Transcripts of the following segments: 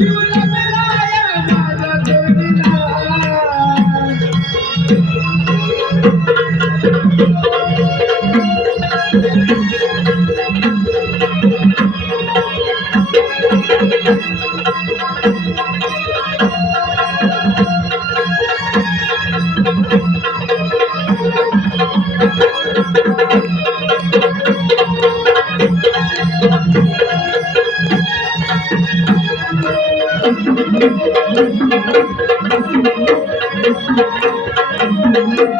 You hundred years.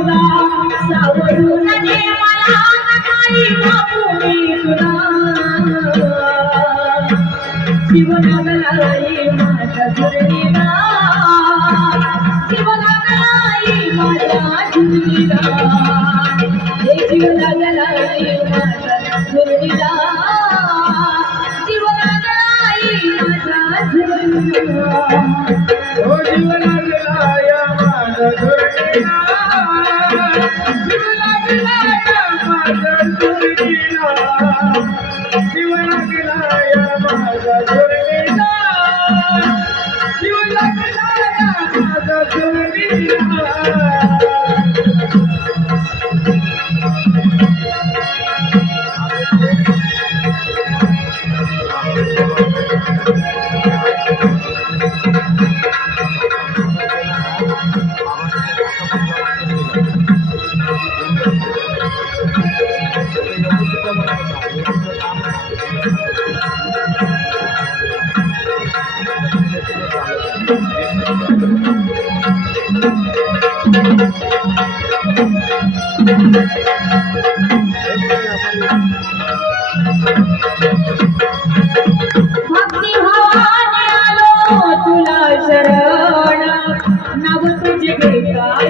जीवन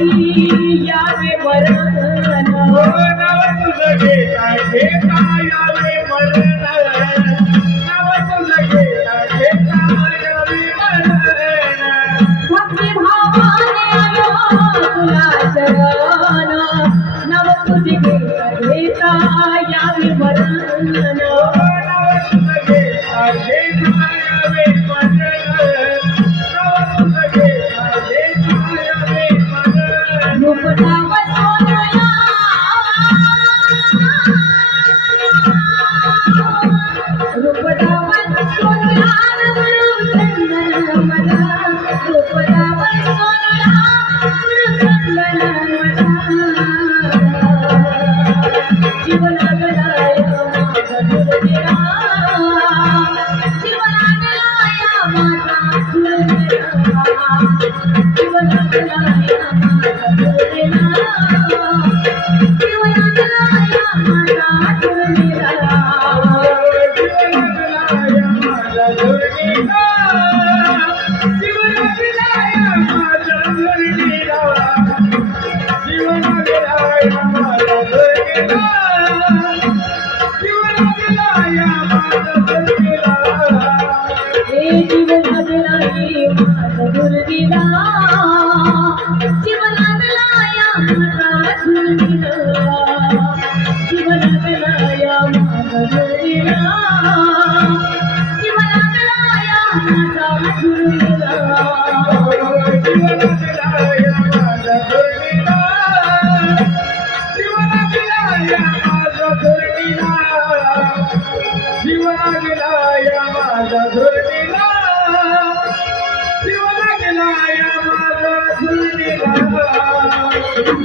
आई यावे वरण हो नाव तुझे घेता घेता यावे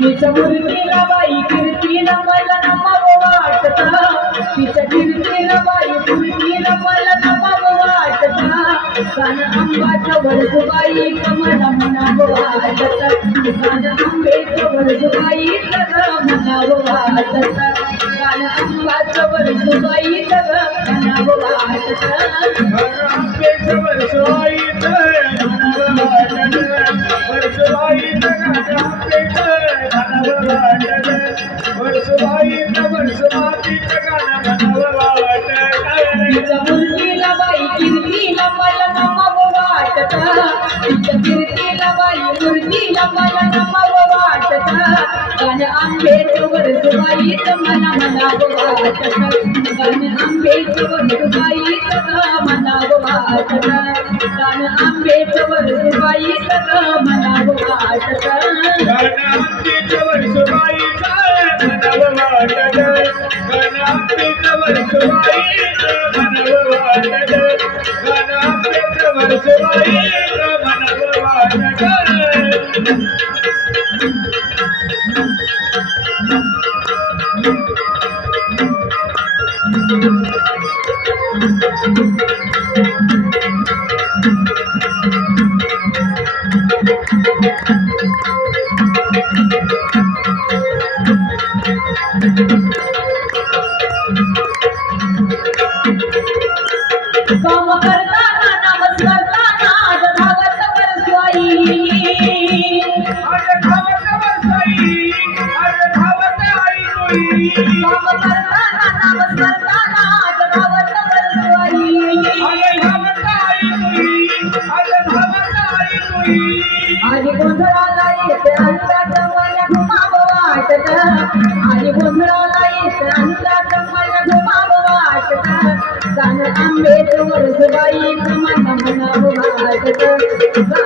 तिच्या मूर्तीला बाई कीर्तीला मला नमाव वाटता. तिच्या कीर्तीला बाई कीर्तीला मला नमाव वाटता. कान आंबाचा वरजुबाई कमला म्हणाव वाटता. कान आंबेचा वरजुबाई सगळं म्हणाव वाटता. कान आंबाचा वरजुबाई सगळं म्हणाव वाटता. कान आंबेचा वरजुबाई सगळं आंबेजवर सुबाई मना मना गोवान आंबेजवर सुबाई मना गोवान आंबेजवर सुबाई मना Thank you. Vamos para गोर सवाई नमन नमन बुलाए को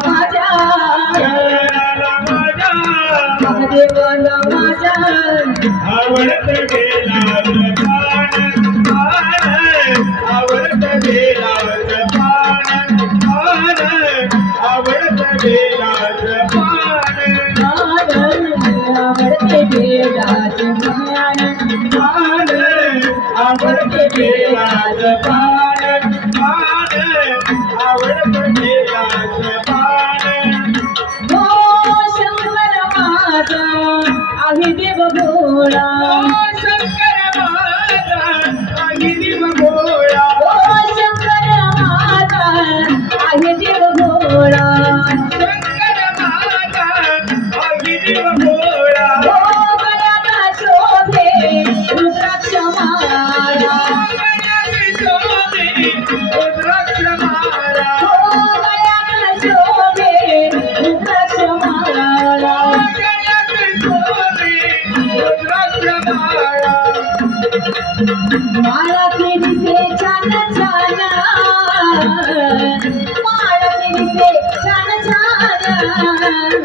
I'm not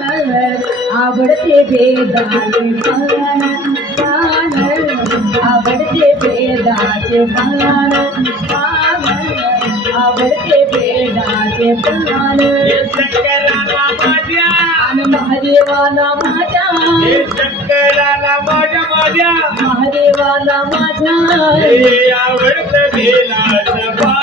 आवडते वेदाचे पान पान आवडते वेदाचे पान पान आवडते वेदाचे पान आणि महादेवाला माझ्या. महादेवाला माझ्या. आवडत पान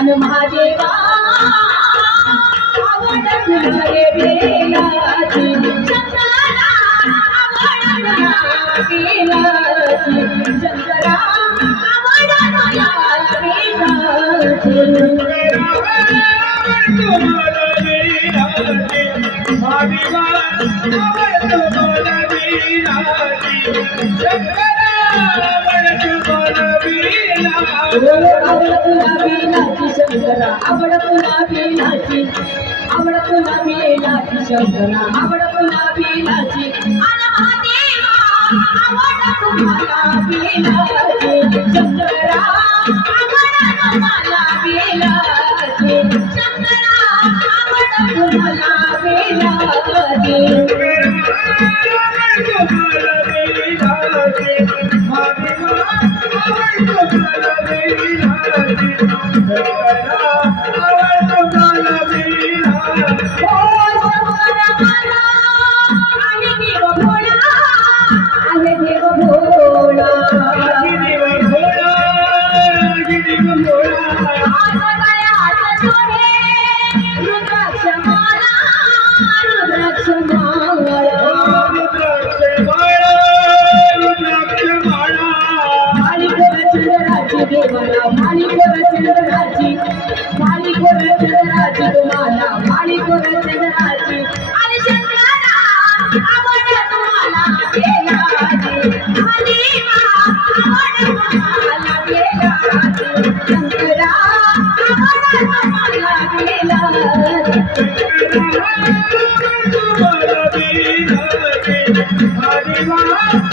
ज्ञान महादेवा आवड तुला रे बेलाची शंकरा आवड तुला बेलाची शंकरा आवड तुला बेलाची आवड तुला बेलाची शंकरा आवड तुला बेलाची आवड तुला बेलाची शंकरा आवड तुला बेलाची आणि महादेवा आवड तुम्हाला बेलाची शंकरा आवड तुम्हाला बेलाची शंकरा आवड तुम्हाला तुम्हाला बेलाची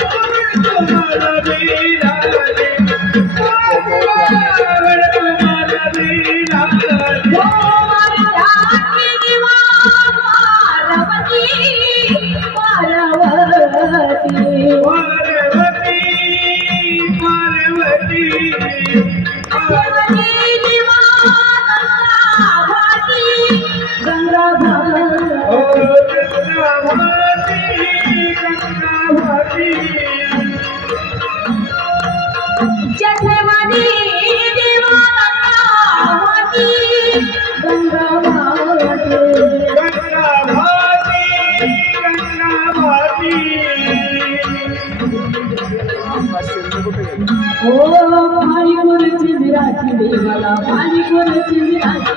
মালা মালি করেছেন রাজি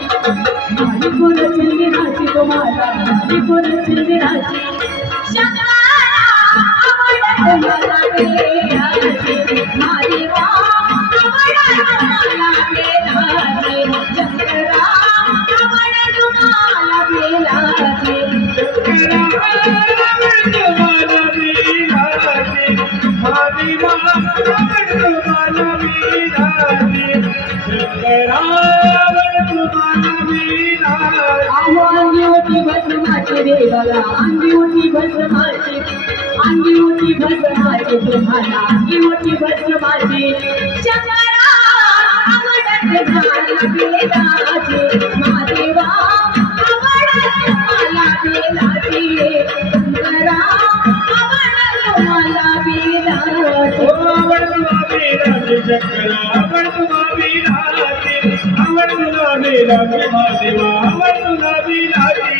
মালি করেছেন রাজি গো মালা মালি করেছেন अंगी भस्माची तुम्हाला अंगी भस्माची आवडत बेलाची महादेवा आवडत बेलाची शंकरा आवडत बेलाची आवड तुला वीराचे आवड महादेवा आवड तुला वीराचे